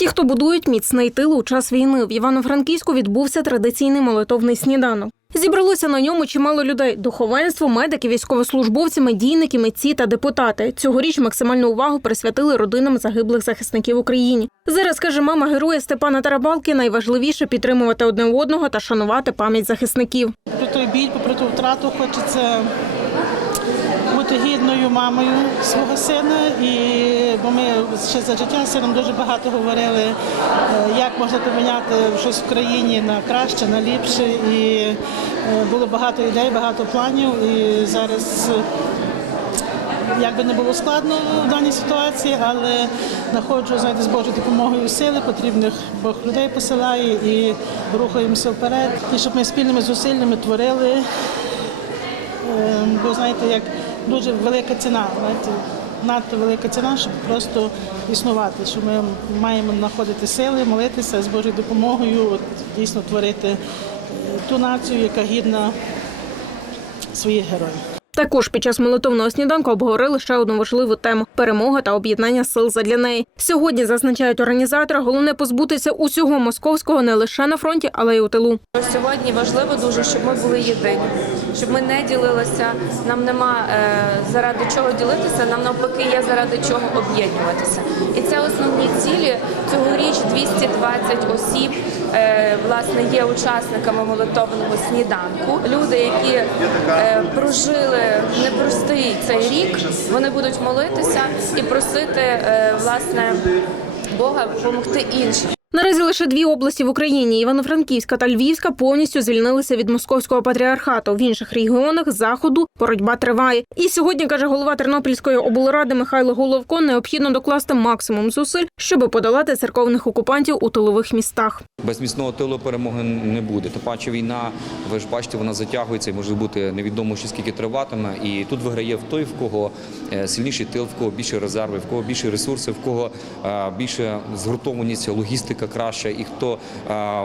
Ті, хто будують міцний тил у час війни, в Івано-Франківську відбувся традиційний молитовний сніданок. Зібралося на ньому чимало людей: духовенство, медики, військовослужбовці, медійники, митці та депутати. Цьогоріч максимальну увагу присвятили родинам загиблих захисників Україні. Зараз каже мама героя Степана Тарабалки, найважливіше підтримувати одне одного та шанувати пам'ять захисників. Про той біль, попри ту втрату хочеться мамою свого сина. І бо ми ще за життя з сином дуже багато говорили, е, як можна поміняти щось в країні на краще, на ліпше. І е, було багато ідей, багато планів. І зараз. е, Як би не було складно в даній ситуації, але знаходжу знаєте, з Божою допомогою сили потрібних Бог людей посилає і рухаємося вперед. І щоб ми спільними зусиллями творили, е, бо знаєте, як дуже велика ціна, надто велика ціна, щоб просто існувати. Що ми маємо знаходити сили, молитися з Божою допомогою, от, дійсно творити е, ту націю, яка гідна своїх героїв. Також під час молитовного сніданку обговорили ще одну важливу тему перемога та об'єднання сил задля неї. Сьогодні зазначають організатори, головне позбутися усього московського не лише на фронті, але й у тилу. Сьогодні важливо дуже, щоб ми були єдині, щоб ми не ділилися. Нам нема е, заради чого ділитися. Нам навпаки є заради чого об'єднуватися. І це основні цілі. Цьогоріч 220 осіб е, власне є учасниками молитовного сніданку. Люди, які е, прожили непростий цей рік, вони будуть молитися і просити е, власне Бога допомогти іншим. Наразі лише дві області в Україні Івано-Франківська та Львівська повністю звільнилися від московського патріархату. В інших регіонах заходу боротьба триває. І сьогодні каже голова Тернопільської облради Михайло Головко, необхідно докласти максимум зусиль, щоби подолати церковних окупантів у тилових містах. Без міцного тилу перемоги не буде. Тим паче війна, ви ж бачите, вона затягується і може бути невідомо ще скільки триватиме. І тут виграє в той, в кого е, сильніший тил, в кого більше резерви, в кого більше ресурсів, в кого е, більше згуртованість, логістика краща, і хто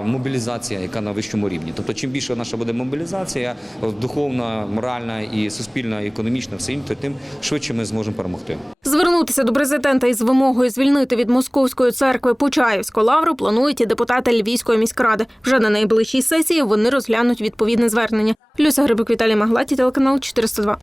мобілізація, яка на вищому рівні. Тобто, чим більше наша буде мобілізація, духовна, моральна і суспільна, і економічна, все інше, тим швидше ми зможемо перемогти. Звернутися до президента із вимогою звільнити від московської церкви Почаївську лавру планують і депутати Львівської міськради. Вже на найближчій сесії вони розглянуть відповідне звернення. Люся Грибик Віталій Маглаті, телеканал 402.